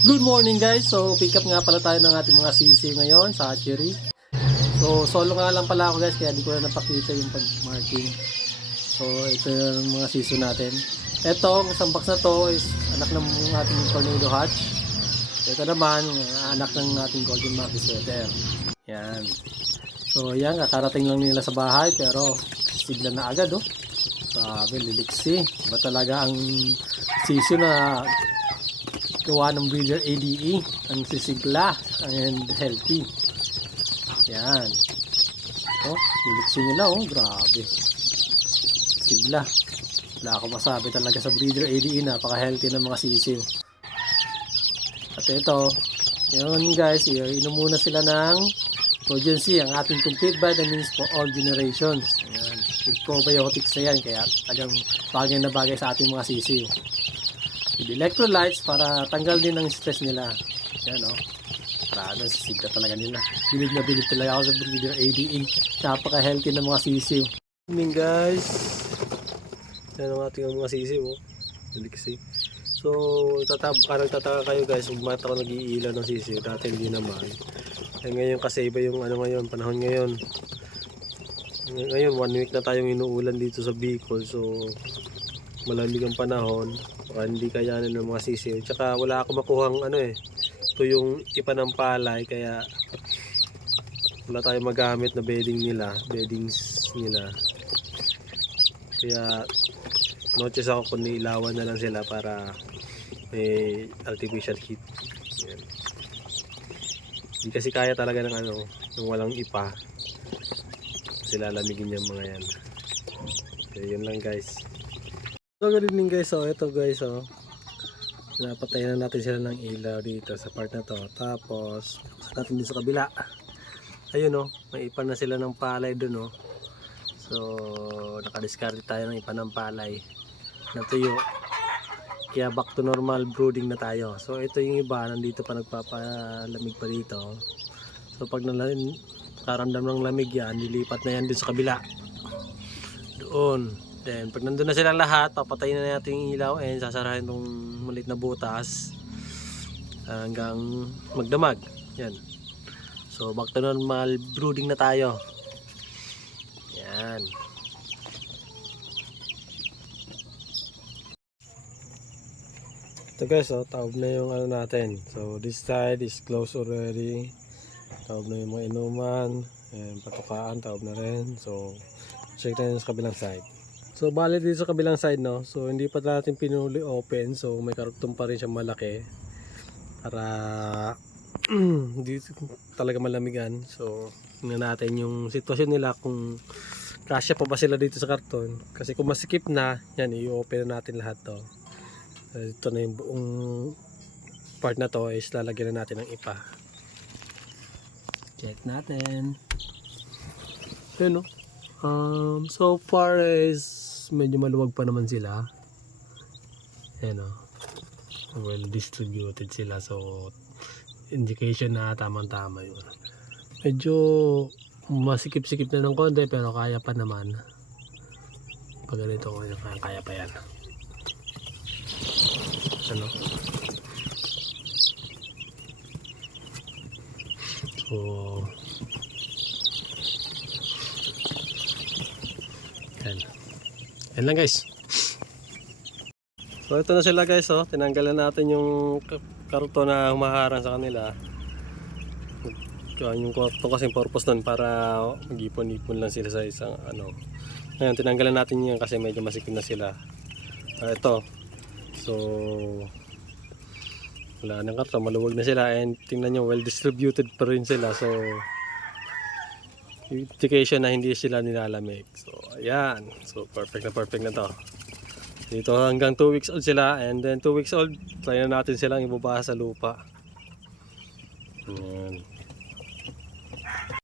Good morning guys, so pick up nga pala tayo ng ating mga sisi ngayon sa hatchery. So solo nga lang pala ako guys, kaya di ko na napakita yung pag-marking. So ito yung mga sisi natin. Ito, ang isang box na to is anak ng ating tornado hatch. Ito naman, anak ng ating golden monkey sweater. Yan. So yan, kakarating lang nila sa bahay pero sigla na agad oh. Sabi, liliksi. Iba talaga ang sisi na gawa ng breeder ADE, ang sisigla and healthy. Yan. Oh, liliksi nila oh, grabe. Sigla. Wala akong masabi talaga sa breeder ADE, napaka-healthy ng mga sisiw. At ito, yun guys, inom muna sila ng Progency, ang ating complete vitamins for all generations. Ayan. With probiotics na yan, kaya tagang bagay na bagay sa ating mga sisiw. With electrolytes para tanggal din ang stress nila. Yan o. Parang sisigla talaga nila. Bilib na bilib talaga ako sa breeder ADE. Napaka-healthy ng mga sisiw. Good morning guys. Yan ang ating mga sisiw. Daliksi. So, nagtataka kayo guys kung bakit ako nag-iilaw ng sisiw. Dati hindi naman. Eh, ngayon kasi iba yung panahon ngayon. Ngayon 1 week na tayong inuulan dito sa Bicol. So, malamig ang panahon. Baka hindi kayanin ng mga sisiw. Tsaka wala ako makuhang ito yung ipa ng palay, kaya wala tayong magamit na beddings nila. Kaya noches ako kundi ilawan na lang sila para may artificial heat. Yan. Hindi kasi kaya talaga ng ng walang ipa. Kasi lalamigin yung mga yan. Kaya yun lang guys. So good evening guys, so ito guys, pinapatayin na natin sila ng ilaw dito sa part na to. Tapos sa natin din sa kabila, ayun may ipan na sila ng palay dun So nakadiscard tayo ng ipan ng palay na tuyo, kaya back to normal brooding na tayo. So ito yung iba, nandito pa nagpapalamig pa dito. So pag nakaramdam ng lamig yan, lilipat na yan dun sa kabila doon. Then pag nandun na silang lahat, papatayin na natin yung ilaw and sasarahin itong maliit na butas hanggang magdamag. Yan. So back to normal brooding na tayo. Yan. Ito guys, taob na yung natin. So this side is closed already. Taob na yung mga inuman and patukaan, taob na rin. So check natin sa kabilang side. So bali dito sa kabilang side so hindi pa natin pinuli open, so may karugtong pa rin siya malaki para hindi talaga malamigan. So tingnan natin yung sitwasyon nila kung kasya pa ba sila dito sa karton, kasi kung masikip na yan, i-open na natin lahat to. Ito na yung buong part na to is lalagyan na natin ng ipa. Check natin. Ayun so far is medyo maluwag pa naman sila. Ayan well distributed sila, so indication na tamang-tama yun. Medyo masikip-sikip na ng konti pero kaya pa naman. Pag ganito kaya pa yan. So yan lang guys. So ito na sila guys, tinanggalan natin yung karton na humaharang sa kanila. Yung karton kasi purpose nun para mag-ipon-ipon lang sila sa isang Ngayon tinanggalan natin yan kasi medyo masikip na sila. Ito. So wala nang karton, maluwag na sila and tingnan nyo, well distributed pa rin sila. So indication na hindi sila nilalamig. So ayan, so perfect na to. Dito hanggang 2 weeks old sila, and then 2 weeks old try na natin silang ibaba sa lupa. Ayan.